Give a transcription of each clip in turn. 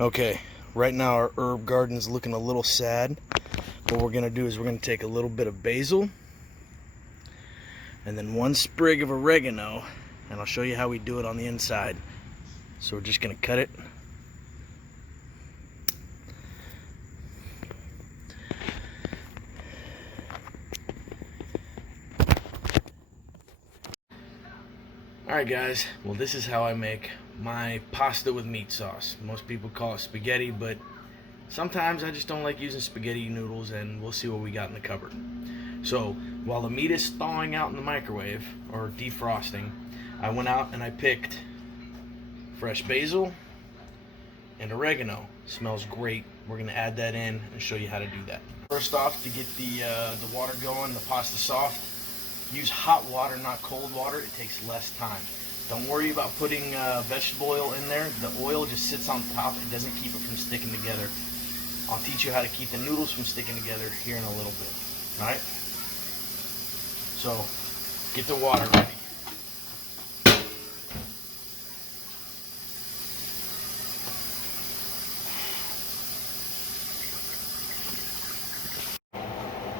Okay, right now our herb garden is looking a little sad. What we're gonna do is we're gonna take a little bit of basil and then one sprig of oregano, and I'll show you how we do it on the inside. So we're just gonna cut it. Alright guys, well this is how I make my pasta with meat sauce. Most people call it spaghetti, but sometimes I just don't like using spaghetti noodles, and we'll see what we got in the cupboard. So while the meat is thawing out in the microwave, or defrosting, I went out and I picked fresh basil and oregano. Smells great. We're gonna add that in and show you how to do that. First off, to get the water going, the pasta soft, use hot water, not cold water. It takes less time. Don't worry about putting vegetable oil in there. The oil just sits on top. It doesn't keep it from sticking together. I'll teach you how to keep the noodles from sticking together here in a little bit. Alright? So, get the water ready.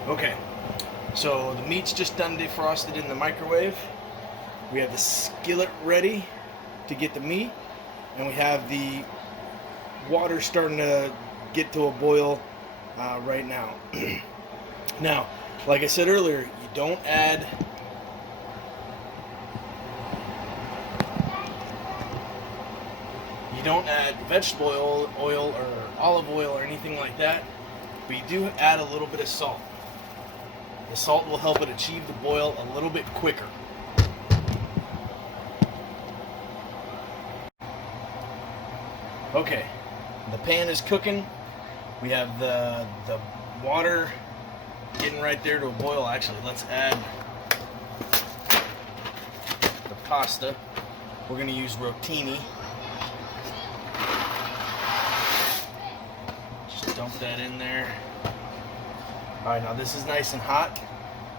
Okay, so the meat's just done defrosted in the microwave. We have the skillet ready to get the meat, and we have the water starting to get to a boil right now. Now, like I said earlier, you don't add vegetable oil or olive oil or anything like that, but you do add a little bit of salt. The salt will help it achieve the boil a little bit quicker. Okay, the pan is cooking. We have the water getting right there to a boil. Actually, let's add the pasta. We're going to use rotini. Just dump that in there. Alright, now this is nice and hot.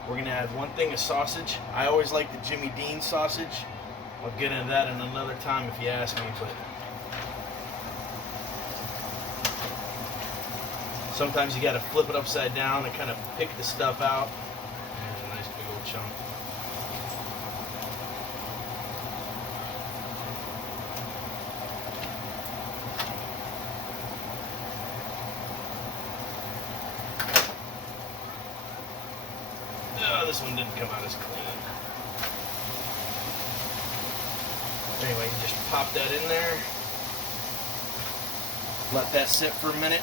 We're going to add one thing of sausage. I always like the Jimmy Dean sausage. I'll get into that in another time if you ask me, but sometimes you got to flip it upside down and kind of pick the stuff out. There's a nice big old chunk. This one didn't come out as clean. Anyway, you just pop that in there. Let that sit for a minute.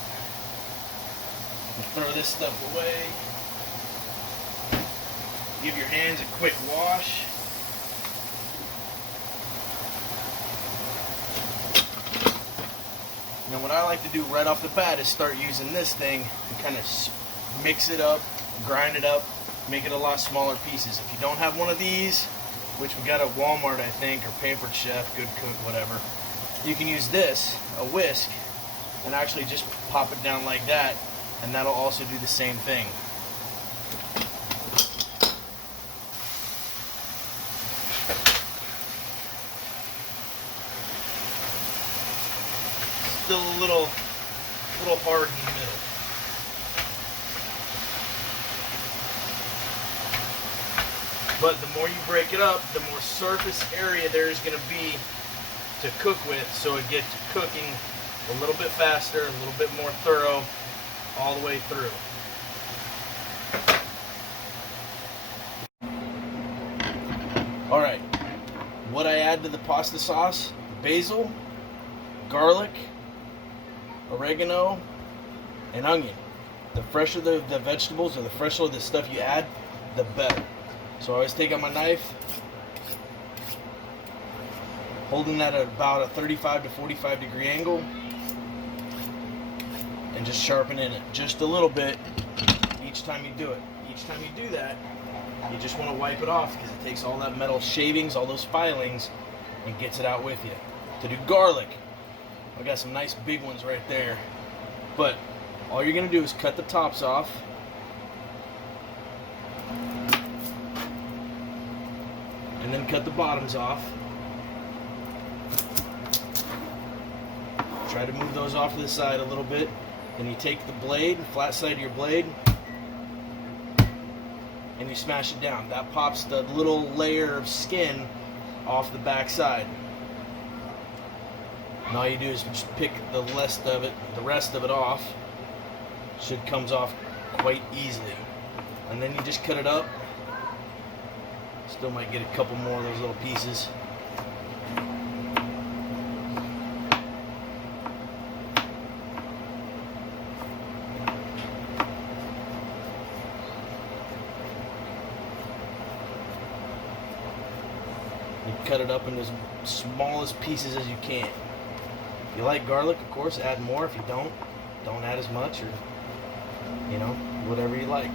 And throw this stuff away. Give your hands a quick wash. Now what I like to do right off the bat is start using this thing and kind of mix it up, grind it up, make it a lot smaller pieces. If you don't have one of these, which we got at Walmart I think, or Pampered Chef, Good Cook, whatever, you can use this, a whisk, and actually just pop it down like that, and that'll also do the same thing. Still a little hard in the middle. But the more you break it up, the more surface area there is going to be to cook with, so it gets cooking a little bit faster, a little bit more thorough, all the way through. Alright, what I add to the pasta sauce: basil, garlic, oregano, and onion. The fresher the vegetables, or the fresher the stuff you add, the better. So I always take out my knife, holding that at about a 35 to 45 degree angle, and just sharpening it just a little bit each time you do it. Each time you do that, you just want to wipe it off, because it takes all that metal shavings, all those filings, and gets it out with you. To do garlic, I got some nice big ones right there, but all you're going to do is cut the tops off. And then cut the bottoms off. Try to move those off to the side a little bit. Then you take the blade, flat side of your blade, and you smash it down. That pops the little layer of skin off the back side. And all you do is just pick the rest of it off. Should comes off quite easily. And then you just cut it up. Still might get a couple more of those little pieces. You cut it up into as smallest pieces as you can. If you like garlic, of course, add more. If you don't add as much, or whatever you like.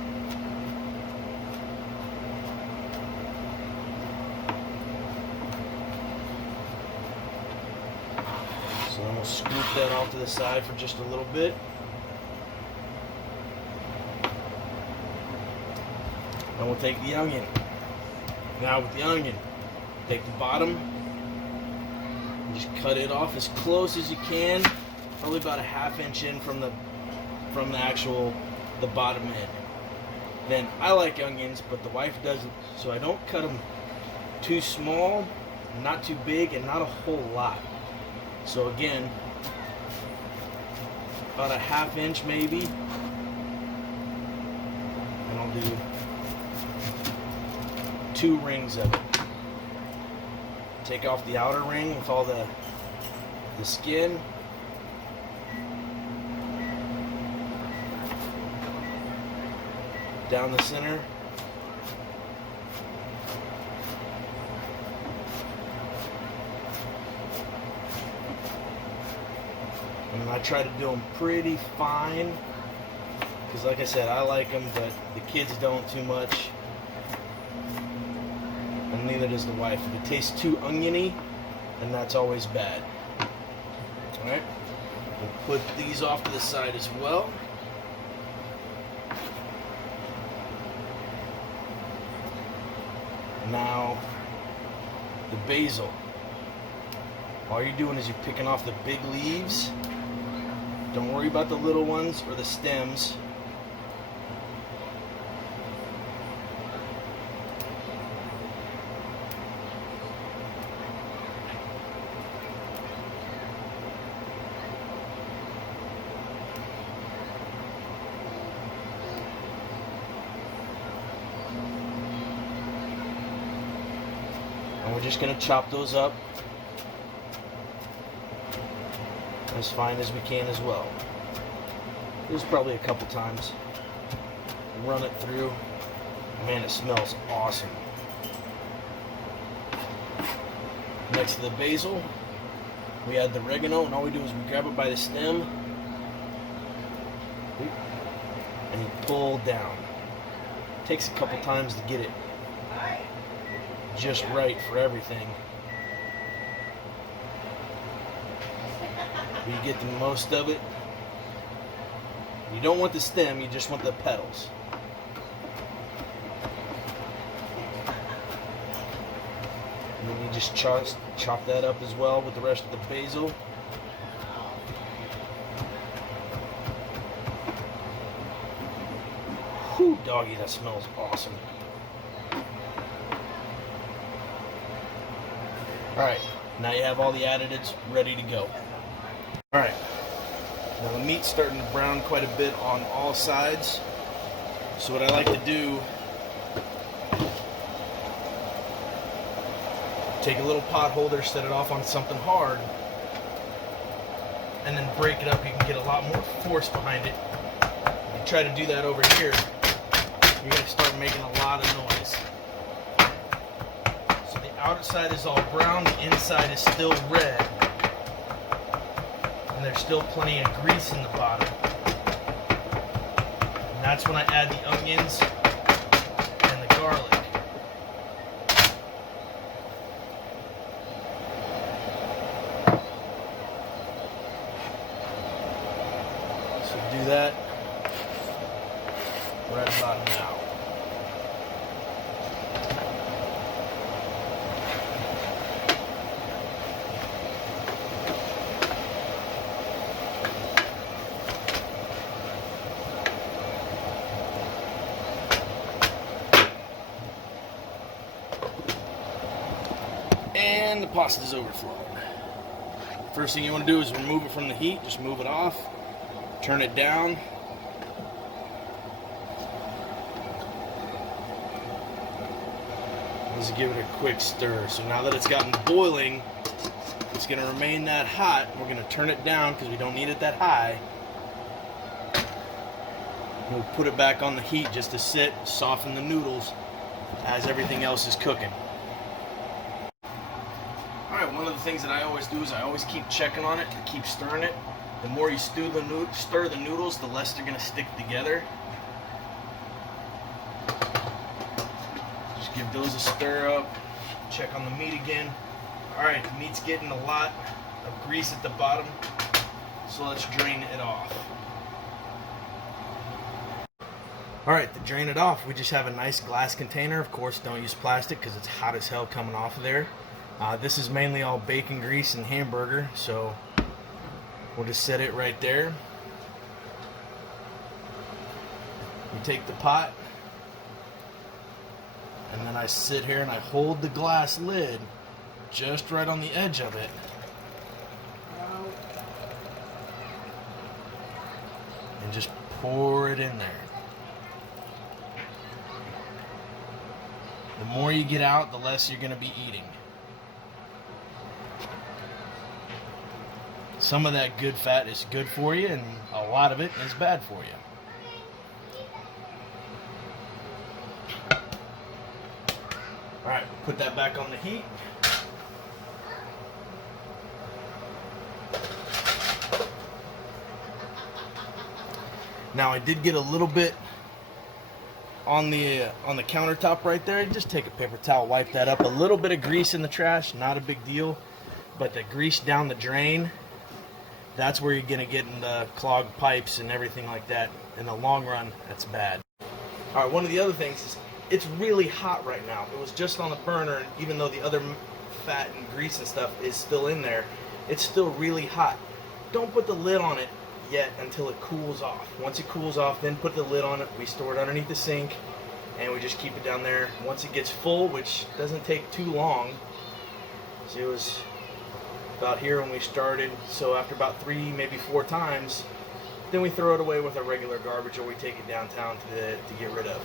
So then we'll scoop that off to the side for just a little bit. Then we'll take the onion. Now with the onion, take the bottom, and just cut it off as close as you can, probably about a ½ inch in from the bottom end. Then I like onions, but the wife doesn't, so I don't cut them too small, not too big, and not a whole lot. So again, about a ½ inch maybe, and I'll do 2 rings of it. Take off the outer ring with all the skin. Down the center. And I try to do them pretty fine, because like I said, I like them, but the kids don't too much. And neither does the wife. If it tastes too oniony, then that's always bad. Alright, we'll put these off to the side as well. Now, the basil. All you're doing is you're picking off the big leaves. Don't worry about the little ones or the stems. And we're just going to chop those up as fine as we can as well. There's probably a couple times. Run it through. Man, it smells awesome. Next to the basil, we add the oregano, and all we do is we grab it by the stem and you pull down. It takes a couple times to get it just right for everything. You get the most of it. You don't want the stem, you just want the petals. And then you just chop that up as well with the rest of the basil. Whew, doggy, that smells awesome. Alright, now you have all the additives ready to go. Alright, now the meat's starting to brown quite a bit on all sides. So what I like to do, take a little pot holder, set it off on something hard, and then break it up. You can get a lot more force behind it. If you try to do that over here, you're going to start making a lot of noise. So the outside is all brown, the inside is still red. And there's still plenty of grease in the bottom. And that's when I add the onions and the garlic. So do that right about now. And the pasta's overflowing. First thing you want to do is remove it from the heat. Just move it off. Turn it down. Just give it a quick stir. So now that it's gotten boiling, it's going to remain that hot. We're going to turn it down because we don't need it that high. We'll put it back on the heat just to sit, soften the noodles as everything else is cooking. Alright, one of the things that I always do is I always keep checking on it, keep stirring it. The more you stir the noodles, the less they're going to stick together. Just give those a stir up. Check on the meat again. Alright, the meat's getting a lot of grease at the bottom, so let's drain it off. Alright, to drain it off, we just have a nice glass container. Of course, don't use plastic because it's hot as hell coming off of there. This is mainly all bacon grease and hamburger, so we'll just set it right there. You take the pot, and then I sit here and I hold the glass lid just right on the edge of it. And just pour it in there. The more you get out, the less you're going to be eating. Some of that good fat is good for you, and a lot of it is bad for you. Alright, put that back on the heat. Now I did get a little bit on the countertop right there. Just take a paper towel, wipe that up. A little bit of grease in the trash, not a big deal. But the grease down the drain, that's where you're going to get in the clogged pipes and everything like that. In the long run, that's bad. Alright, one of the other things is it's really hot right now. It was just on the burner, and even though the other fat and grease and stuff is still in there, it's still really hot. Don't put the lid on it yet until it cools off. Once it cools off, then put the lid on it. We store it underneath the sink, and we just keep it down there. Once it gets full, which doesn't take too long, so it was about here when we started, so after about 3, maybe 4 times, then we throw it away with our regular garbage, or we take it downtown to get rid of.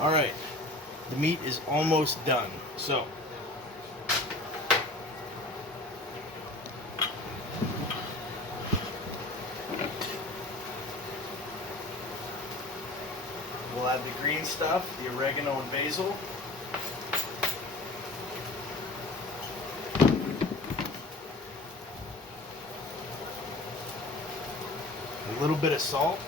Alright, the meat is almost done. So, we'll add the green stuff, the oregano and basil. A little bit of salt.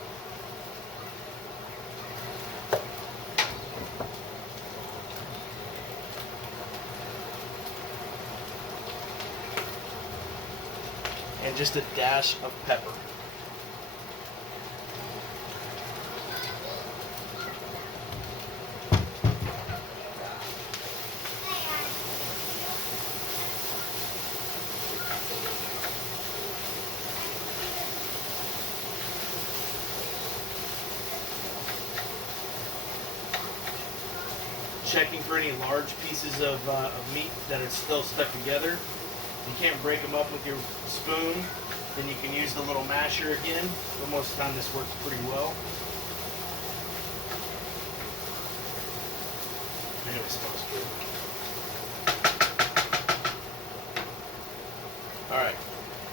And just a dash of pepper. Checking for any large pieces of meat that are still stuck together. You can't break them up with your spoon, then you can use the little masher again, but most of the time this works pretty well. Man, it smells good. Alright,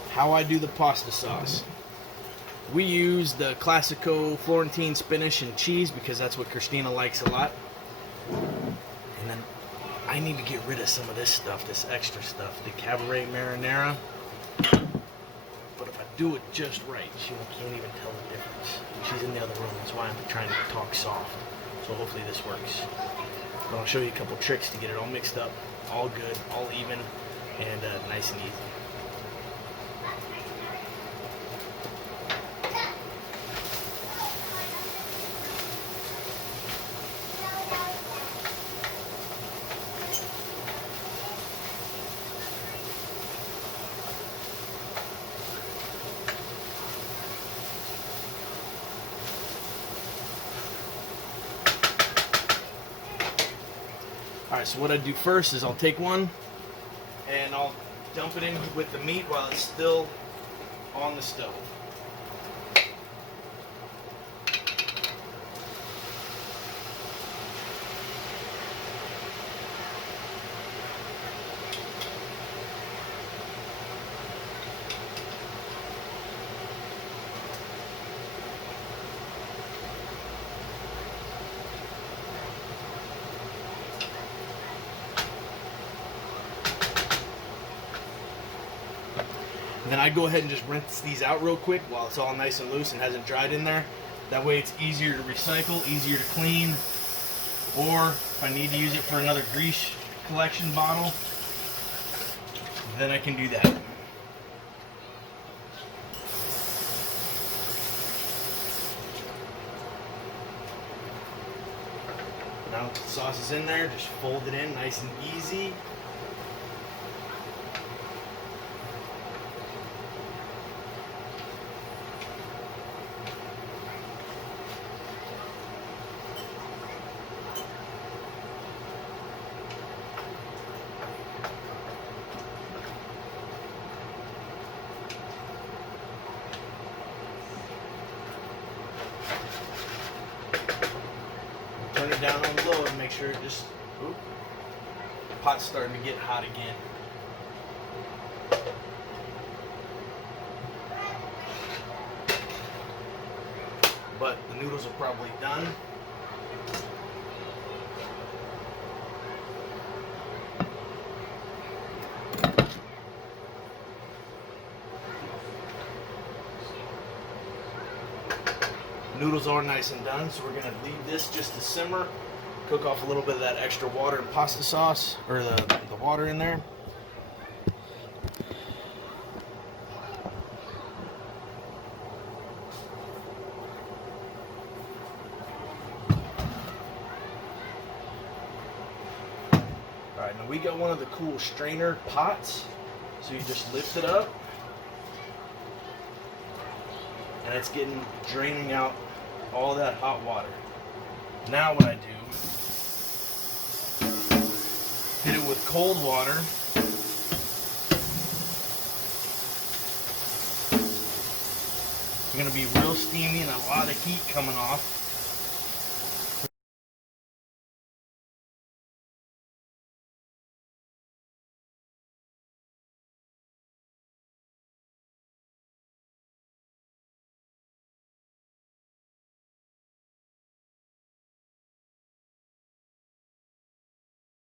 how I do the pasta sauce. We use the Classico Florentine spinach and cheese because that's what Christina likes a lot. And then I need to get rid of some of this stuff, this extra stuff, the Cabaret Marinara. But if I do it just right, she can't even tell the difference. She's in the other room, that's why I'm trying to talk soft. So hopefully this works. But I'll show you a couple tricks to get it all mixed up, all good, all even, and nice and easy. Alright, so what I do first is I'll take one and I'll dump it in with the meat while it's still on the stove. Then I go ahead and just rinse these out real quick while it's all nice and loose and hasn't dried in there. That way it's easier to recycle, easier to clean, or if I need to use it for another grease collection bottle, then I can do that. Now the sauce is in there, just fold it in nice and easy. Turn it down on low and make sure it just, the pot's starting to get hot again. But the noodles are probably done. Noodles are nice and done, so we're going to leave this just to simmer, cook off a little bit of that extra water and pasta sauce, or the water in there. Alright, now we got one of the cool strainer pots, so you just lift it up, and it's draining out all that hot water. Now what I do, hit it with cold water. It's going to be real steamy and a lot of heat coming off.